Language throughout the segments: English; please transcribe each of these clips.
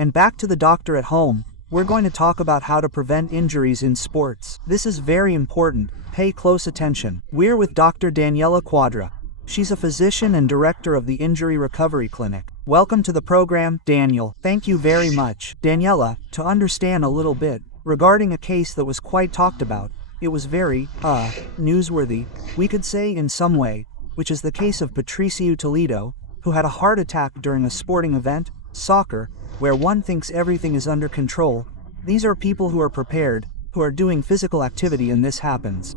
And back to the doctor at home, we're going to talk about how to prevent injuries in sports. This is very important, pay close attention. We're with Dr. Daniela Quadra. She's a physician and director of the Injury Recovery Clinic. Welcome to the program, Daniel. Thank you very much. Daniela, to understand a little bit, regarding a case that was quite talked about, it was very, newsworthy, we could say in some way, which is the case of Patricio Toledo, who had a heart attack during a sporting event, soccer, where one thinks everything is under control. These are people who are prepared, who are doing physical activity, and this happens.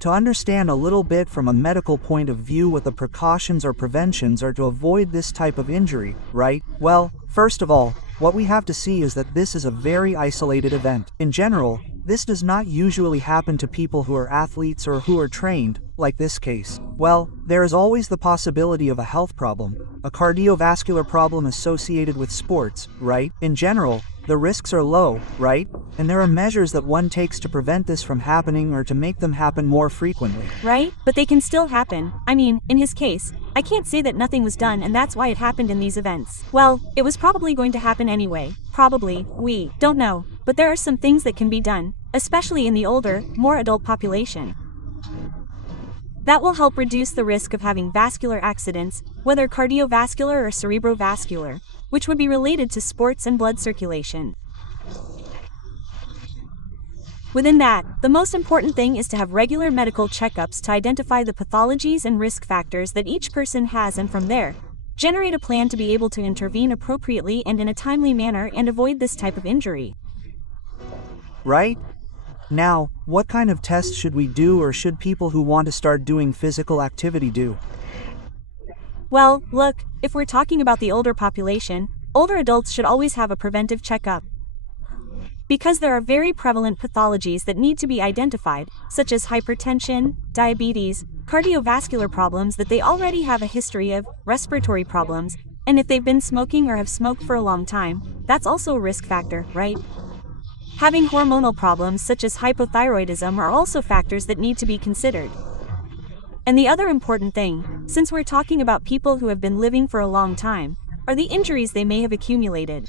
To understand a little bit from a medical point of view what the precautions or preventions are to avoid this type of injury, right? Well, first of all, what we have to see is that this is a very isolated event. In general, this does not usually happen to people who are athletes or who are trained, like this case. Well, there is always the possibility of a health problem, a cardiovascular problem associated with sports, right? In general, the risks are low, right? And there are measures that one takes to prevent this from happening or to make them happen more frequently. Right? But they can still happen. I mean, in his case, I can't say that nothing was done and that's why it happened in these events. Well, it was probably going to happen anyway. Probably, we don't know. But there are some things that can be done, especially in the older, more adult population. That will help reduce the risk of having vascular accidents, whether cardiovascular or cerebrovascular, which would be related to sports and blood circulation. Within that, the most important thing is to have regular medical checkups to identify the pathologies and risk factors that each person has, and from there, generate a plan to be able to intervene appropriately and in a timely manner and avoid this type of injury. Right? Now, what kind of tests should we do, or should people who want to start doing physical activity do? Well, look, if we're talking about the older population, older adults should always have a preventive checkup. Because there are very prevalent pathologies that need to be identified, such as hypertension, diabetes, cardiovascular problems that they already have a history of, respiratory problems, and if they've been smoking or have smoked for a long time, that's also a risk factor, right? Having hormonal problems such as hypothyroidism are also factors that need to be considered. And the other important thing, since we're talking about people who have been living for a long time, are the injuries they may have accumulated.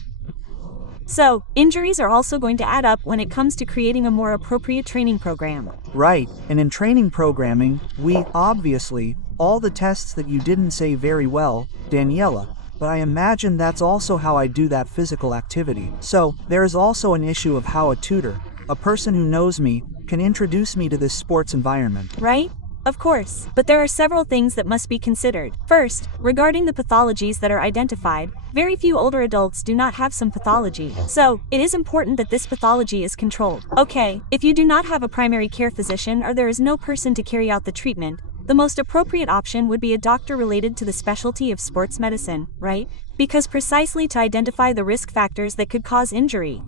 So, injuries are also going to add up when it comes to creating a more appropriate training program. Right, and in training programming, we, obviously, all the tests that you didn't say very well, Daniela, but I imagine that's also how I do that physical activity. So, there is also an issue of how a tutor, a person who knows me, can introduce me to this sports environment. Right? Of course. But there are several things that must be considered. First, regarding the pathologies that are identified, very few older adults do not have some pathology. So, it is important that this pathology is controlled. Okay, if you do not have a primary care physician or there is no person to carry out the treatment, the most appropriate option would be a doctor related to the specialty of sports medicine, right? Because precisely to identify the risk factors that could cause injury.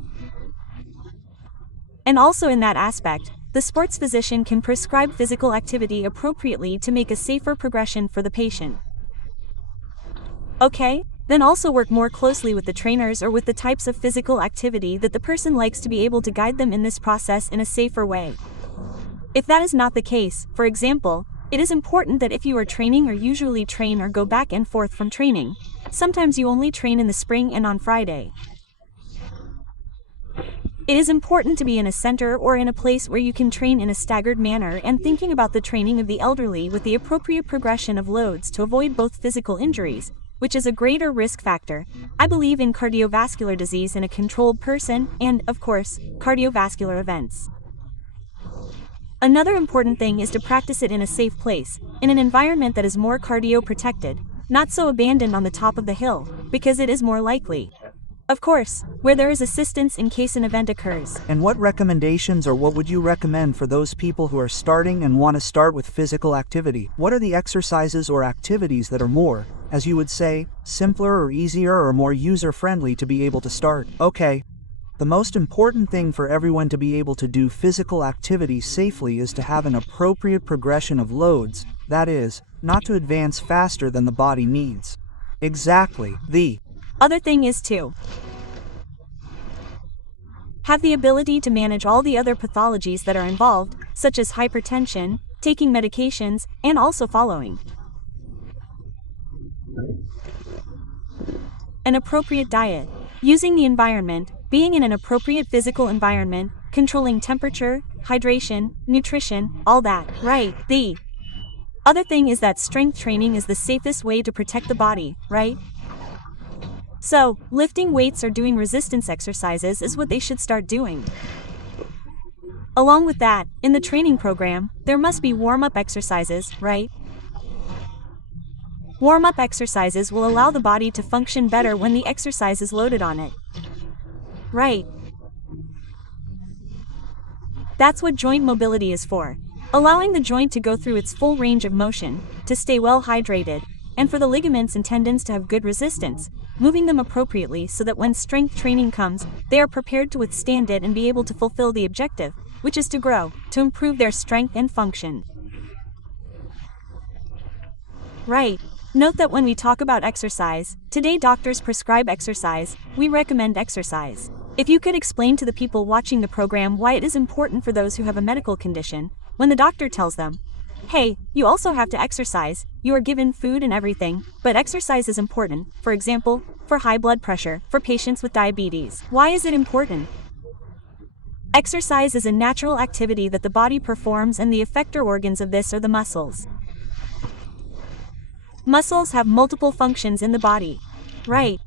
And also in that aspect, the sports physician can prescribe physical activity appropriately to make a safer progression for the patient. Okay, then also work more closely with the trainers or with the types of physical activity that the person likes to be able to guide them in this process in a safer way. If that is not the case, for example, it is important that if you are training or usually train or go back and forth from training, sometimes you only train in the spring and on Friday. It is important to be in a center or in a place where you can train in a staggered manner and thinking about the training of the elderly with the appropriate progression of loads to avoid both physical injuries, which is a greater risk factor. I believe in cardiovascular disease in a controlled person and, of course, cardiovascular events. Another important thing is to practice it in a safe place, in an environment that is more cardio-protected, not so abandoned on the top of the hill, because it is more likely. Of course, where there is assistance in case an event occurs. And what recommendations or what would you recommend for those people who are starting and want to start with physical activity? What are the exercises or activities that are more, as you would say, simpler or easier or more user-friendly to be able to start? Okay. The most important thing for everyone to be able to do physical activity safely is to have an appropriate progression of loads, that is, not to advance faster than the body needs. Exactly. The other thing is to have the ability to manage all the other pathologies that are involved, such as hypertension, taking medications, and also following an appropriate diet. Using the environment, being in an appropriate physical environment, controlling temperature, hydration, nutrition, all that, right? The other thing is that strength training is the safest way to protect the body, right? So, lifting weights or doing resistance exercises is what they should start doing. Along with that, in the training program, there must be warm-up exercises, right? Warm-up exercises will allow the body to function better when the exercise is loaded on it. Right. That's what joint mobility is for. Allowing the joint to go through its full range of motion, to stay well hydrated, and for the ligaments and tendons to have good resistance, moving them appropriately so that when strength training comes, they are prepared to withstand it and be able to fulfill the objective, which is to grow, to improve their strength and function. Right. Note that when we talk about exercise, today doctors prescribe exercise, we recommend exercise. If you could explain to the people watching the program why it is important for those who have a medical condition, when the doctor tells them, hey, you also have to exercise, you are given food and everything, but exercise is important, for example, for high blood pressure, for patients with diabetes. Why is it important? Exercise is a natural activity that the body performs, and the effector organs of this are the muscles. Muscles have multiple functions in the body. Right.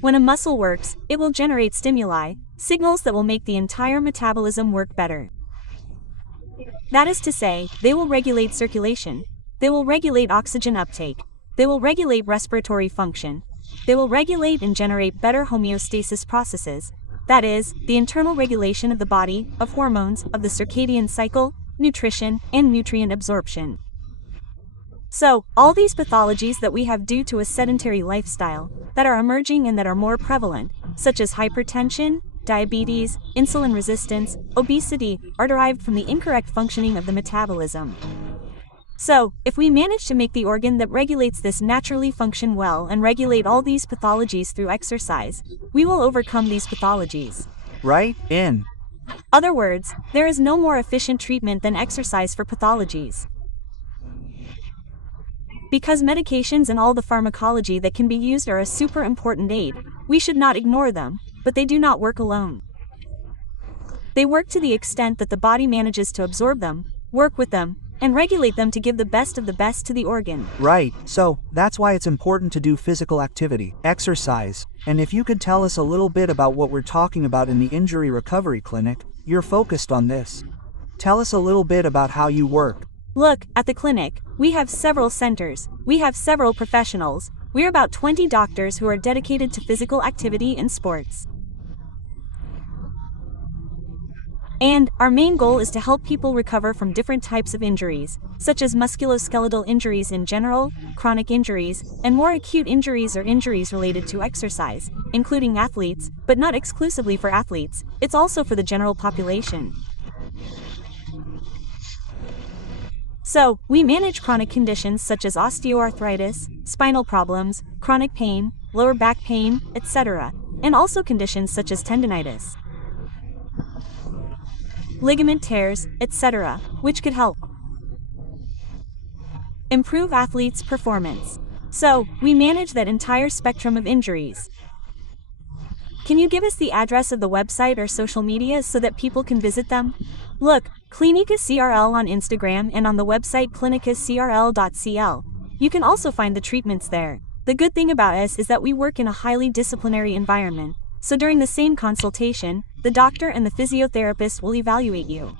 When a muscle works, it will generate stimuli, signals that will make the entire metabolism work better. That is to say, they will regulate circulation, they will regulate oxygen uptake, they will regulate respiratory function, they will regulate and generate better homeostasis processes, that is, the internal regulation of the body, of hormones, of the circadian cycle, nutrition, and nutrient absorption. So, all these pathologies that we have due to a sedentary lifestyle, that are emerging and that are more prevalent, such as hypertension, diabetes, insulin resistance, obesity, are derived from the incorrect functioning of the metabolism. So, if we manage to make the organ that regulates this naturally function well and regulate all these pathologies through exercise, we will overcome these pathologies. Right? In other words, there is no more efficient treatment than exercise for pathologies. Because medications and all the pharmacology that can be used are a super important aid, we should not ignore them, but they do not work alone. They work to the extent that the body manages to absorb them, work with them, and regulate them to give the best of the best to the organ. Right, so that's why it's important to do physical activity, exercise. And if you could tell us a little bit about what we're talking about in the injury recovery clinic, you're focused on this. Tell us a little bit about how you work. Look, at the clinic, we have several centers, we have several professionals, we're about 20 doctors who are dedicated to physical activity and sports. And our main goal is to help people recover from different types of injuries, such as musculoskeletal injuries in general, chronic injuries, and more acute injuries or injuries related to exercise, including athletes, but not exclusively for athletes, it's also for the general population. So, we manage chronic conditions such as osteoarthritis, spinal problems, chronic pain, lower back pain, etc., and also conditions such as tendinitis, ligament tears, etc., which could help improve athletes' performance. So, we manage that entire spectrum of injuries. Can you give us the address of the website or social media so that people can visit them? Look, Clínicas CRL on Instagram and on the website clinicascrl.cl. You can also find the treatments there. The good thing about us is that we work in a highly disciplinary environment, so during the same consultation, the doctor and the physiotherapist will evaluate you.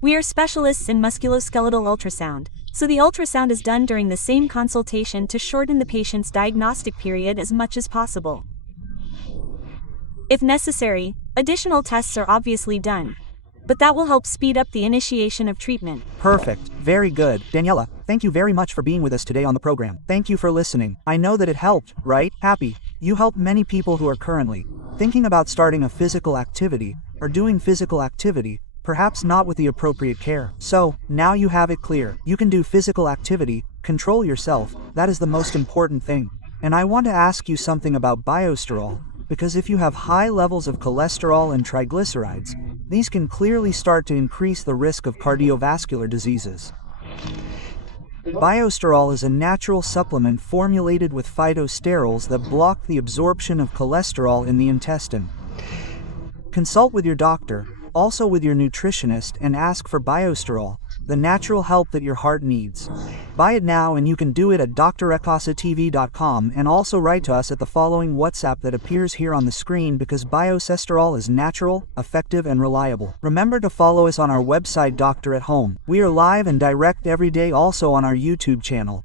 We are specialists in musculoskeletal ultrasound, so the ultrasound is done during the same consultation to shorten the patient's diagnostic period as much as possible. If necessary, additional tests are obviously done, but that will help speed up the initiation of treatment. Perfect. Very good. Daniela, thank you very much for being with us today on the program. Thank you for listening. I know that it helped, right? Happy. You helped many people who are currently thinking about starting a physical activity or doing physical activity, perhaps not with the appropriate care. So, now you have it clear. You can do physical activity, control yourself, that is the most important thing. And I want to ask you something about biosterol, because if you have high levels of cholesterol and triglycerides, these can clearly start to increase the risk of cardiovascular diseases. Biosterol is a natural supplement formulated with phytosterols that block the absorption of cholesterol in the intestine. Consult with your doctor, also with your nutritionist, and ask for Biosterol, the natural help that your heart needs. Buy it now, and you can do it at drencasatv.com, and also write to us at the following WhatsApp that appears here on the screen, because Biosterol is natural, effective, and reliable. Remember to follow us on our website Doctor at Home. We are live and direct every day, also on our YouTube channel.